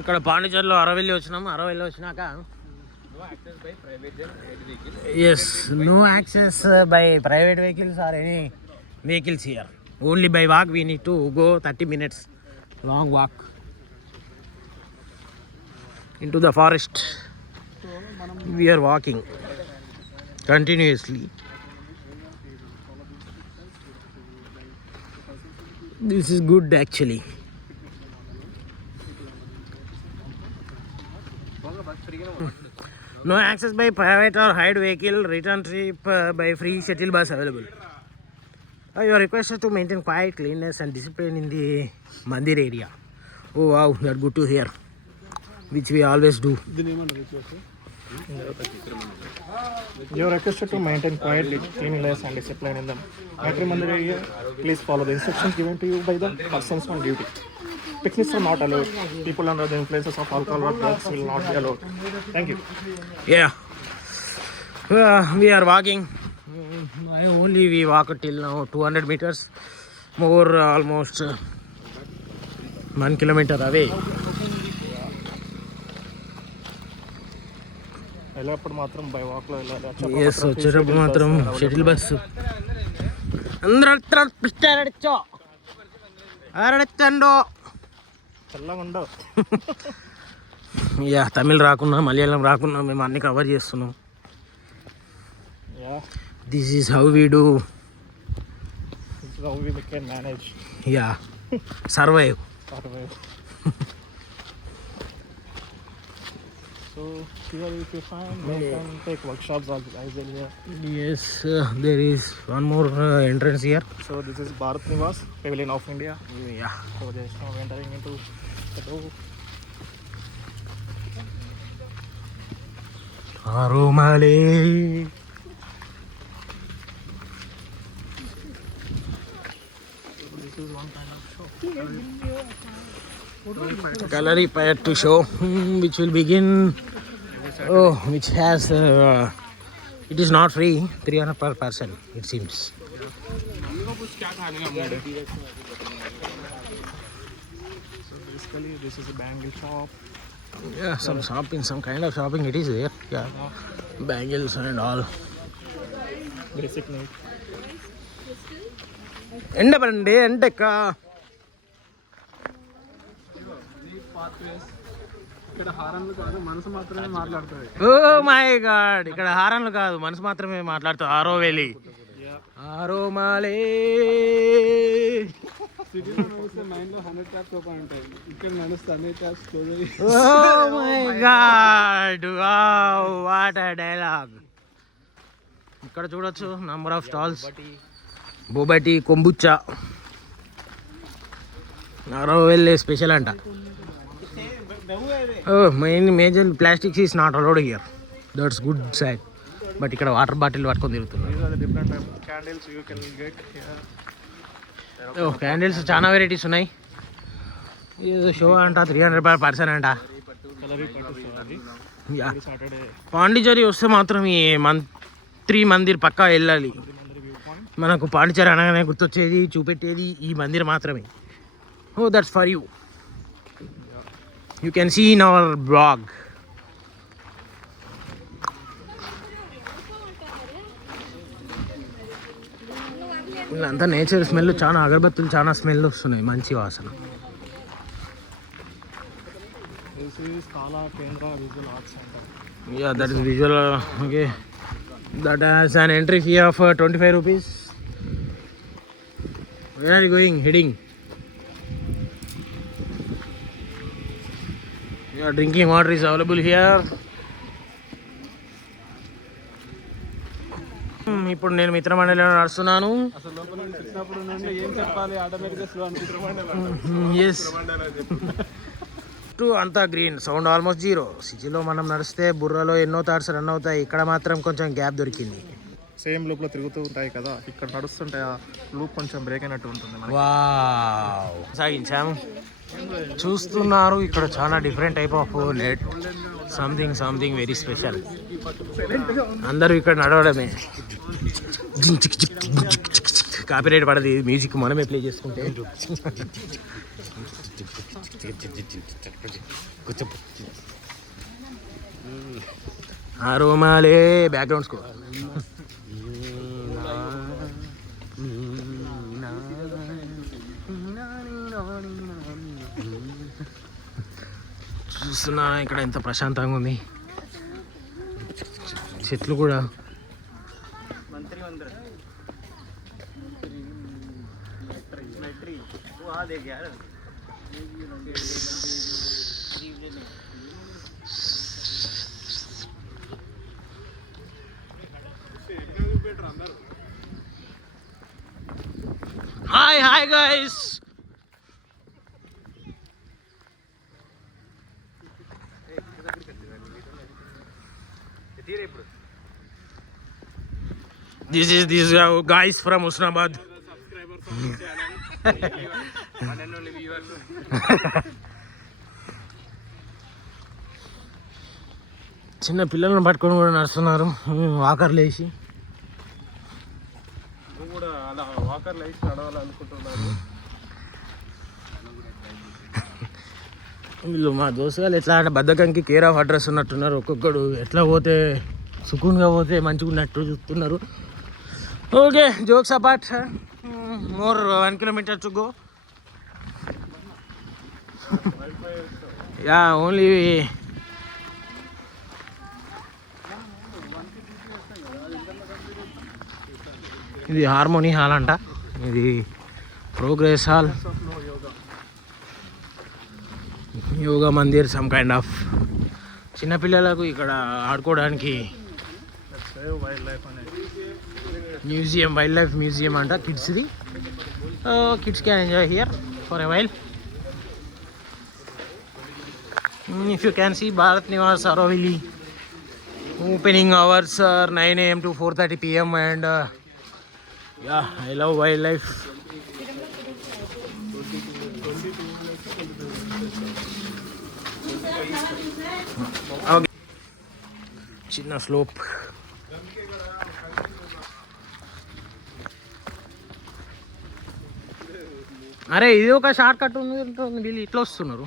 ఇక్కడ పాండిచేరిలో అరవెల్లి వచ్చినాము. అరవెల్లి వచ్చినాక yes, no access by private vehicles or any vehicles here. Only by walk we need to go 30 minutes long walk into the forest. We are walking continuously. This is good actually. No access by private or hired vehicle. Return trip by free shuttle bus available. You are requested to maintain quiet, cleanliness and discipline in the mandir area. Oh wow, that's good to hear. Which we always do. You are requested to maintain quiet, cleanliness and discipline in the mandir area. Please follow the instructions given to you by the persons on duty. Picnics are not allowed. People under the influences of alcohol or drugs will not be allowed. Thank you. Yeah. We are walking. Only we walk till now 200 meters. More almost 1 kilometer away. వెళ్ళేప్పుడు మాత్రం by walk లో వెళ్ళాలి. ఎస్, వచ్చేటప్పుడు మాత్రం shuttle bus. అందరూ పిచ్చారడిచో అరడచ్చండో చల్లగా ఉండవు. యా, తమిళ్ రాకున్నా మలయాళం రాకున్నా మేము అన్ని కవర్ చేస్తున్నాం. This is how we do. This is how we can manage. Yeah, survive. So here if you find, you can take workshops as well here. Yes, there is one more entrance here. So this is Bharat Niwas, Pavilion of India. Yeah. So just now entering into the door. Arumale. This is one kind of shop. Gallery pair to show, which will begin. Oh, which has. It is not free. 300 per person. It seems. So basically, this is a bangle shop. Yeah, some shopping, some kind of shopping. It is there. Yeah, bangles and all. Basic need. ఎండబండి ఎండెక్క. ఇక్కడ హారన్లు కాదు, మనసు మాత్రమే మాట్లాడుతుంది. ఓ my God, ఇక్కడ హారన్లు కాదు, మనసు మాత్రమే మాట్లాడుతుంది. ఆరోవేలి, ఆరోమాలే. సిటీలో నడిస్తే మైండ్లో 100 ట్యాప్స్ ఓపెన్ ఉంటాయి. ఇక్కడ నడుస్తే అన్ని ట్యాప్స్ క్లోజ్ అయ్యి. Oh my God, wow, what a dialogue. ఇక్కడ చూడొచ్చు number of stalls. Boba tea, kombucha, Auroville special అంట. Main major plastics is not allowed here. That's good side. But ఇక్కడ వాటర్ బాటిల్ పట్టుకొని తిరుగుతున్నారు. క్యాండిల్స్ చాలా వెరైటీస్ ఉన్నాయి. ఏదో షో అంట 300 per person అంట. పాండిచేరి వస్తే మాత్రం ఈ మంత్రి మందిర్ పక్కా వెళ్ళాలి. మనకు పాండిచేరి అనగానే గుర్తొచ్చేది, చూపెట్టేది ఈ మందిర్ మాత్రమే. Oh, that's for you. You can see in our blog. అంతా నేచర్ స్మెల్. చాలా అగరబత్తులు, చాలా స్మెల్ వస్తున్నాయి, మంచి వాసన. Yeah, that is visual. Okay, that has an entry fee of 25 rupees. Where are you going? Heading. Yeah, drinking water is available here. ఇప్పుడు నేను మిత్రమండలిలో నడుస్తున్నాను. ఎస్, అంతా గ్రీన్, సౌండ్ ఆల్మోస్ట్ జీరో. సిటీలో మనం నడిస్తే బుర్రలో ఎన్నో థాట్స్ రన్ అవుతాయి. ఇక్కడ మాత్రం కొంచెం గ్యాప్ దొరికింది. సేమ్ లూప్లో తిరుగుతూ ఉంటాయి కదా, ఇక్కడ నడుస్తుంటే ఆ లూప్ కొంచెం బ్రేక్ అయినట్టు ఉంటుంది. వావ్, సాగించాము. చూస్తున్నారు ఇక్కడ చాలా different type of net. Something very special. అందరూ ఇక్కడ నడవడమే. కాపీరైట్ పడది మ్యూజిక్, మనమే ప్లే చేసుకుంటే. కొంచెం ఆరోమాలే బ్యాక్గ్రౌండ్ స్కోర్. చూస్తున్నా ఇక్కడ ఎంత ప్రశాంతంగా ఉంది, చెట్లు కూడా. Hi guys, this is guys from Husnabaad. చిన్న పిల్లలను పట్టుకొని కూడా నడుస్తున్నారు వాకర్లు వేసి. వీళ్ళు మా దోస్తులు ఎట్లా అంటే బద్దకంకి కేర్ ఆఫ్ అడ్రస్ ఉన్నట్టున్నారు. ఒక్కొక్కడు ఎట్లా పోతే సుకూన్గా పోతే మంచిగా ఉన్నట్టు చూస్తున్నారు. Okay, jokes apart, more 1 kilometer to go. Ya, only ఇది హార్మోనీ హాల్ అంట, ఇది progress hall, yoga mandir, some kind of. చిన్నపిల్లలకు ఇక్కడ ఆడుకోవడానికి మ్యూజియం, వైల్డ్ లైఫ్ మ్యూజియం అంట కిడ్స్ది. Kids can enjoy here for a while. If you can see Bharat Nivas Auroville, opening hours are 9 AM to 4:30 PM and yeah, I love wildlife. Okay, చిన్న slope. అరే ఇది ఒక షార్ట్ కట్ ఉంది, వీళ్ళు ఇట్లా వస్తున్నారు.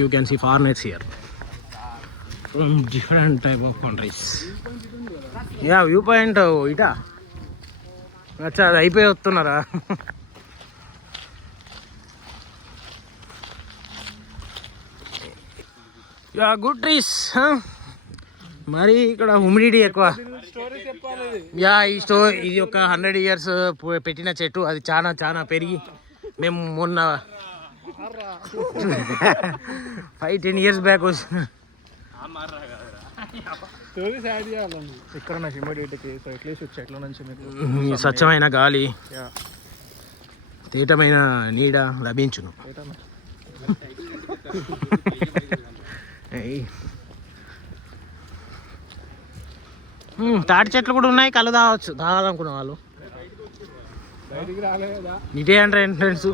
You can see foreigners here from different type of countries. Ya, view point ఇటా. అచ్చా, అది అయిపోయి వస్తున్నారా? Ya, good trees. మరి ఇక్కడ హ్యూమిడిటీ ఎక్కువ. యా, ఇది ఒక 100 years పెట్టిన చెట్టు, అది చాలా చాలా పెరిగి మేము మొన్న 5-10 years బ్యాక్ వచ్చిన. ఇక్కడ నాకు హ్యూమిడిటీకి చెట్ల నుంచి స్వచ్ఛమైన గాలి, తేటమైన నీడ లభించును. తాటి చెట్లు కూడా ఉన్నాయి, కళ్ళు తాగవచ్చు, తాగాలనుకున్న వాళ్ళు. ఇదే అంటే ఎంట్రన్స్.